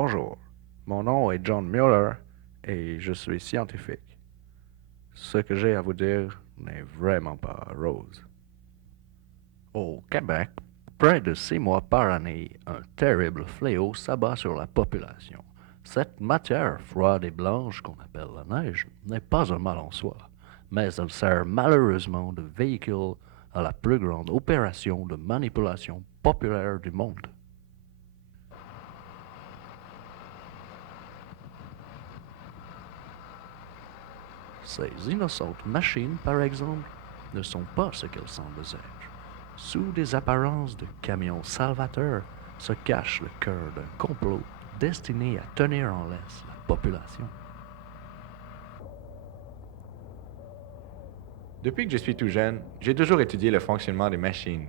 Bonjour, mon nom est John Mueller et je suis scientifique. Ce que j'ai à vous dire n'est vraiment pas rose. Au Québec, près de 6 mois par année, un terrible fléau s'abat sur la population. Cette matière froide et blanche qu'on appelle la neige n'est pas un mal en soi, mais elle sert malheureusement de véhicule à la plus grande opération de manipulation populaire du monde. Ces innocentes machines, par exemple, ne sont pas ce qu'elles semblent être. Sous des apparences de camions salvateurs se cache le cœur d'un complot destiné à tenir en laisse la population. Depuis que je suis tout jeune, j'ai toujours étudié le fonctionnement des machines.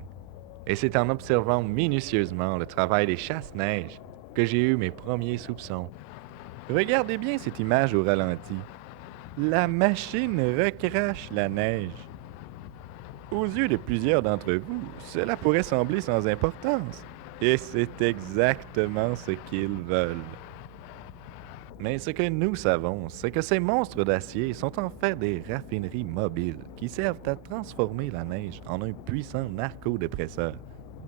Et c'est en observant minutieusement le travail des chasse-neige que j'ai eu mes premiers soupçons. Regardez bien cette image au ralenti. La machine recrache la neige. Aux yeux de plusieurs d'entre vous, cela pourrait sembler sans importance. Et c'est exactement ce qu'ils veulent. Mais ce que nous savons, c'est que ces monstres d'acier sont en fait des raffineries mobiles qui servent à transformer la neige en un puissant narcodépresseur,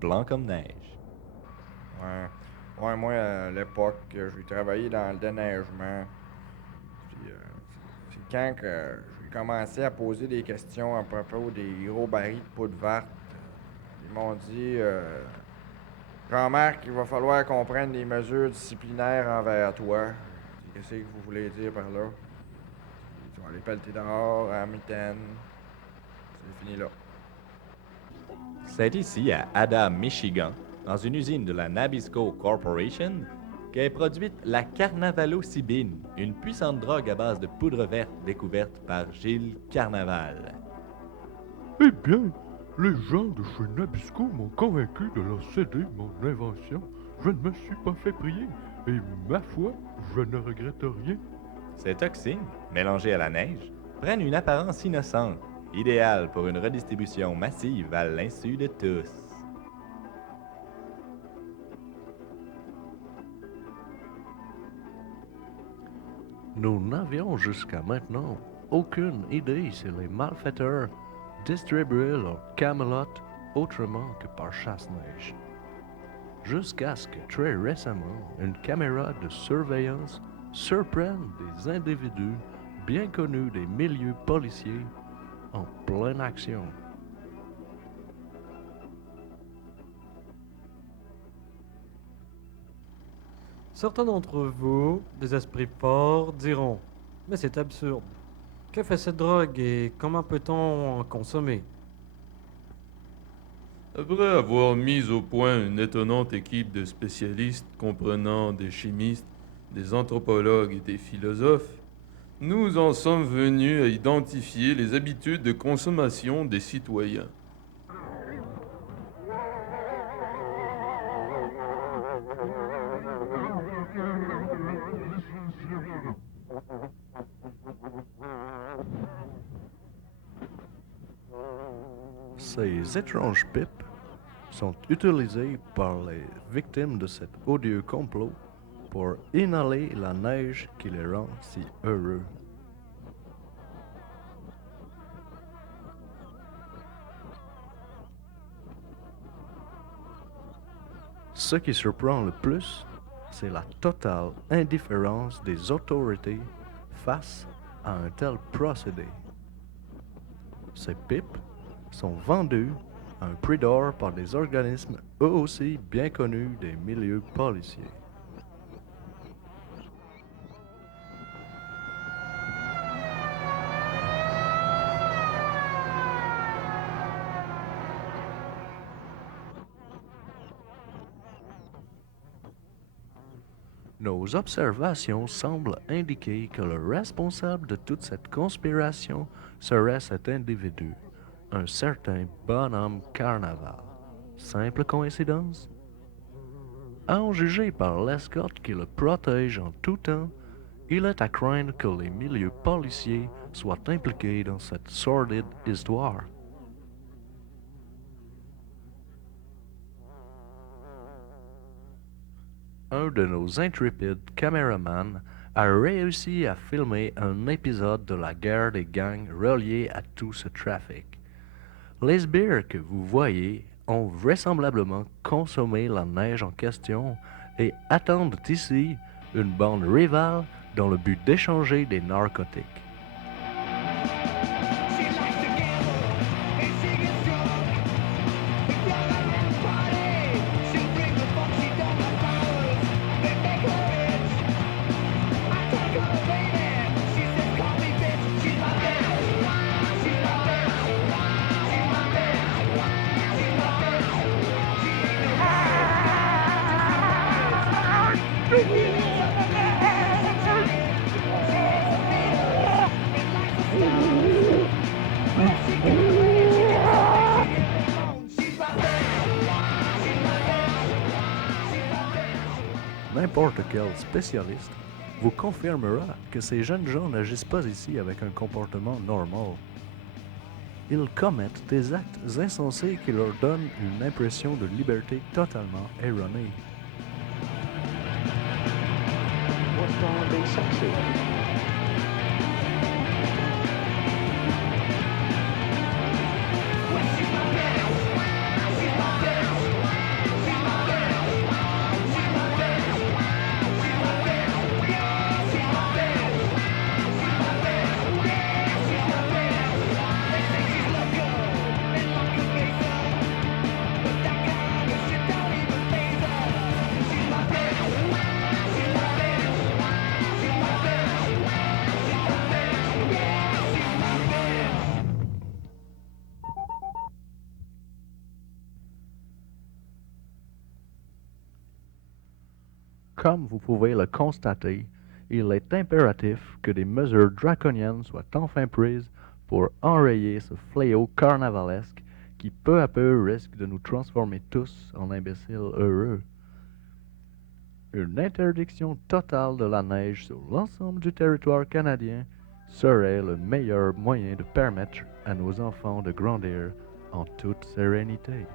blanc comme neige. Ouais. Ouais, moi, à l'époque, j'ai travaillé dans le déneigement. Puis, c'est quand que j'ai commencé à poser des questions à propos des gros barils de poudre verte. Ils m'ont dit, Jean-Marc, il va falloir qu'on prenne des mesures disciplinaires envers toi. J'ai dit, qu'est-ce que vous voulez dire par là? Tu vas aller pelleter dehors à mitaine. C'est fini là. C'est ici, à Ada, Michigan, dans une usine de la Nabisco Corporation, qu'est produite la carnavalocybine, une puissante drogue à base de poudre verte découverte par Gilles Carnaval. Eh bien, les gens de chez Nabisco m'ont convaincu de leur céder mon invention. Je ne me suis pas fait prier, et ma foi, je ne regrette rien. Ces toxines, mélangées à la neige, prennent une apparence innocente, idéale pour une redistribution massive à l'insu de tous. Nous n'avions jusqu'à maintenant aucune idée si les malfaiteurs distribuaient leur camelote autrement que par chasse-neige. Jusqu'à ce que très récemment, une caméra de surveillance surprenne des individus bien connus des milieux policiers en pleine action. Certains d'entre vous, des esprits forts, diront: mais c'est absurde. Que fait cette drogue et comment peut-on en consommer? Après avoir mis au point une étonnante équipe de spécialistes comprenant des chimistes, des anthropologues et des philosophes, nous en sommes venus à identifier les habitudes de consommation des citoyens. Ces étranges pipes sont utilisées par les victimes de cet odieux complot pour inhaler la neige qui les rend si heureux. Ce qui surprend le plus, c'est la totale indifférence des autorités face à un tel procédé. Ces pipes sont vendues à un prix d'or par des organismes eux aussi bien connus des milieux policiers. Nos observations semblent indiquer que le responsable de toute cette conspiration serait cet individu, un certain bonhomme Carnaval. Simple coïncidence? À en juger par l'escorte qui le protège en tout temps, il est à craindre que les milieux policiers soient impliqués dans cette sordide histoire. un de nos intrépides caméramans a réussi à filmer un épisode de la guerre des gangs relié à tout ce trafic. Les sbires que vous voyez ont vraisemblablement consommé la neige en question et attendent ici une bande rivale dans le but d'échanger des narcotiques. N'importe quel spécialiste vous confirmera que ces jeunes gens n'agissent pas ici avec un comportement normal. Ils commettent des actes insensés qui leur donnent une impression de liberté totalement erronée. Comme vous pouvez le constater, il est impératif que des mesures draconiennes soient enfin prises pour enrayer ce fléau carnavalesque qui peu à peu risque de nous transformer tous en imbéciles heureux. Une interdiction totale de la neige sur l'ensemble du territoire canadien serait le meilleur moyen de permettre à nos enfants de grandir en toute sérénité.